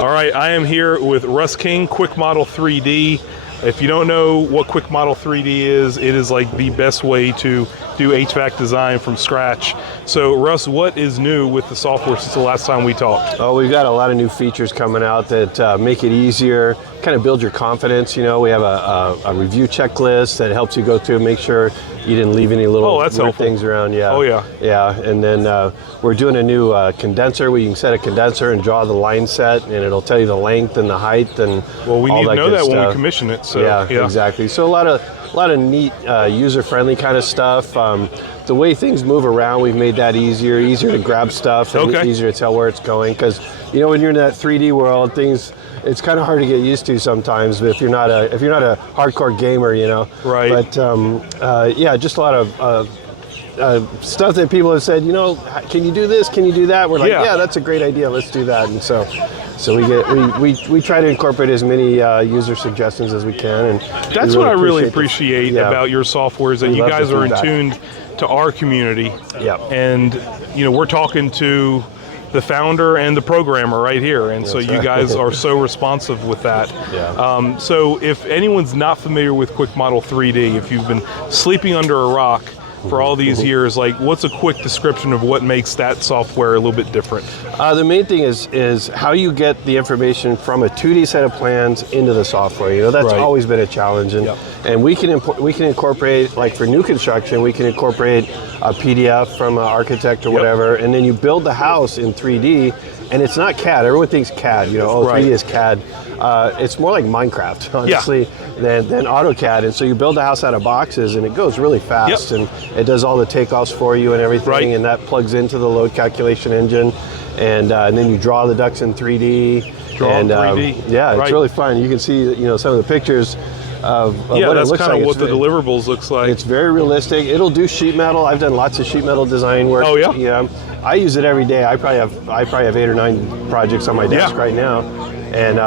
All right, I am here with Russ King, Kwik Model 3D. If you don't know what Kwik Model 3D is, it is like the best way to do HVAC design from scratch. So Russ, what is new with the software since the last time we talked? Oh, we've got a lot of new features coming out that make it easier, kind of build your confidence. You know, we have a review checklist that helps you go through and make sure you didn't leave any little weird things around. Yeah. Oh yeah. Yeah, and then we're doing a new condenser where you can set a condenser and draw the line set, and it'll tell you the length and the height and well, we all need to that know good that stuff. when we commission it. So yeah, exactly. So a lot of neat user-friendly kind of stuff. The way things move around, we've made that easier to grab stuff, and easier to tell where it's going. Because you know, when you're in that 3D world, it's kind of hard to get used to sometimes. If you're not a hardcore gamer, you know. Right. But yeah, just a lot of stuff that people have said. You know, can you do this? Can you do that? We're like, yeah, that's a great idea. Let's do that. And so we try to incorporate as many user suggestions as we can. And that's what I really appreciate about your software is that you guys are in tune to our community. Yeah. And you know, we're talking to the founder and the programmer right here, and so you guys are so responsive with that. Yeah. So if anyone's not familiar with Kwik Model 3D, if you've been sleeping under a rock for all these years, like what's a quick description of what makes that software a little bit different? The main thing is how you get the information from a 2D set of plans into the software. You know, that's always been a challenge, and we can incorporate, like for new construction, we can incorporate a PDF from an architect or whatever, and then you build the house in 3D, and it's not CAD. Everyone thinks CAD. You know, 3D is CAD. It's more like Minecraft, honestly, than AutoCAD. And so you build a house out of boxes, and it goes really fast, and it does all the takeoffs for you and everything, and that plugs into the load calculation engine, and then you draw the ducts in 3D. Yeah, it's really fun. You can see, you know, some of the pictures of what it looks like. Yeah, that's kind of what the deliverables looks like. It's very realistic. It'll do sheet metal. I've done lots of sheet metal design work. Oh yeah? Yeah. I use it every day. I probably have 8 or 9 projects on my desk right now. And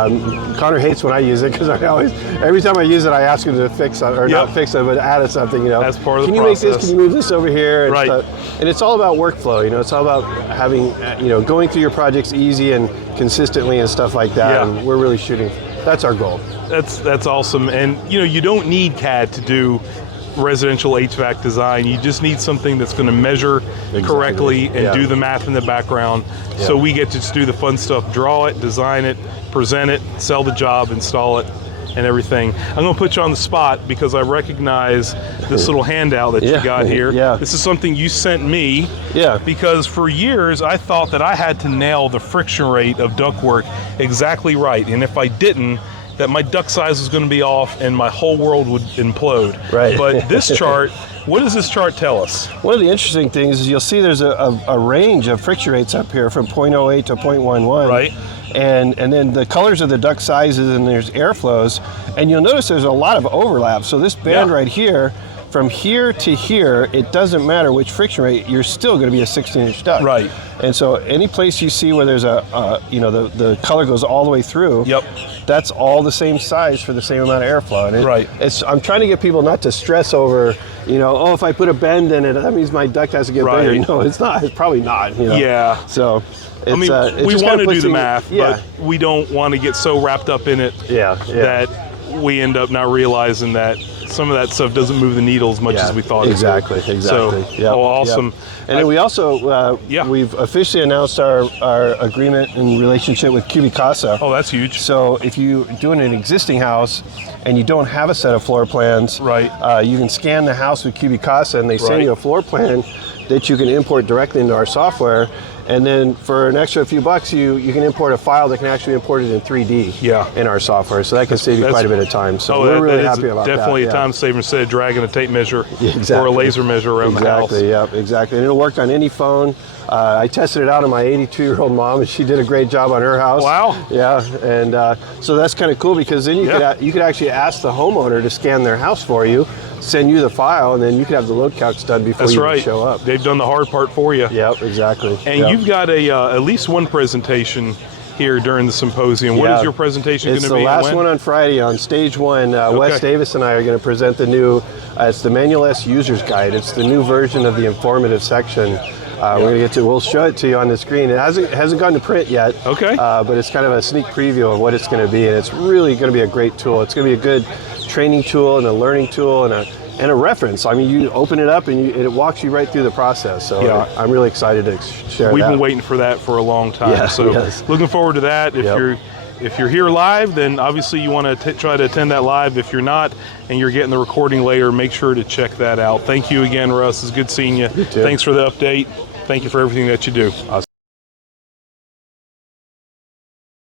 Connor hates when I use it because every time I use it, I ask him to fix it, or not fix it, but add something. You know, that's part of the process. Can you make this? Can you move this over here? And and it's all about workflow. You know, it's all about having going through your projects easy and consistently and stuff like that. Yeah. And we're really shooting. That's our goal. That's awesome. And you know, you don't need CAD to do residential HVAC design. You just need something that's going to measure correctly and do the math in the background. Yeah. So we get to just do the fun stuff, draw it, design it, present it, sell the job, install it, and everything. I'm going to put you on the spot because I recognize this little handout that you got here. Yeah. This is something you sent me because for years I thought that I had to nail the friction rate of ductwork exactly right, and if I didn't, that my duct size was going to be off and my whole world would implode. Right. But this chart, what does this chart tell us? One of the interesting things is you'll see there's a range of friction rates up here from 0.08 to 0.11. Right. And then the colors of the duct sizes, and there's airflows, and you'll notice there's a lot of overlap. So this band right here, from here to here, it doesn't matter which friction rate, you're still going to be a 16-inch duct. Right. And so any place you see where there's the color goes all the way through, that's all the same size for the same amount of airflow. And I'm trying to get people not to stress over, oh, if I put a bend in it, that means my duct has to get bigger. No, it's not. It's probably not. Yeah. So we want to do the math, but we don't want to get so wrapped up in it that we end up not realizing that some of that stuff doesn't move the needle as much as we thought. Exactly. So, awesome. And then we also, we've officially announced our agreement and relationship with Cubicasa. Oh, that's huge. So if you're doing an existing house and you don't have a set of floor plans, you can scan the house with Cubicasa and they send you a floor plan that you can import directly into our software. And then for an extra few bucks, you can import a file that can actually import it in 3D in our software. So that can save you quite a bit of time. So we're really happy about that. Definitely a time saver instead of dragging a tape measure or a laser measure around the house. Exactly. And it'll work on any phone. I tested it out on my 82-year-old mom, and she did a great job on her house. Wow. Yeah, and so that's kind of cool because then you could actually ask the homeowner to scan their house for you, send you the file, and then you could have the load calcs done before you even show up. They've done the hard part for you. Yep, exactly. And you've got at least one presentation here during the symposium. What is your presentation going to be? It's the last one on Friday on stage 1. Wes Davis and I are going to present the new, it's the Manual S User's Guide. It's the new version of the informative section We'll show it to you on the screen. It hasn't gone to print yet. Okay. But it's kind of a sneak preview of what it's going to be, and it's really going to be a great tool. It's going to be a good training tool and a learning tool and a reference. I mean, you open it up and it walks you right through the process. So yeah. I'm really excited to share that. We've been waiting for that for a long time. Yeah, so yes. looking forward to that. If you're here live, then obviously you want to try to attend that live. If you're not and you're getting the recording later, make sure to check that out. Thank you again, Russ. It's good seeing you. You too. Thanks for the update. Thank you for everything that you do. Awesome.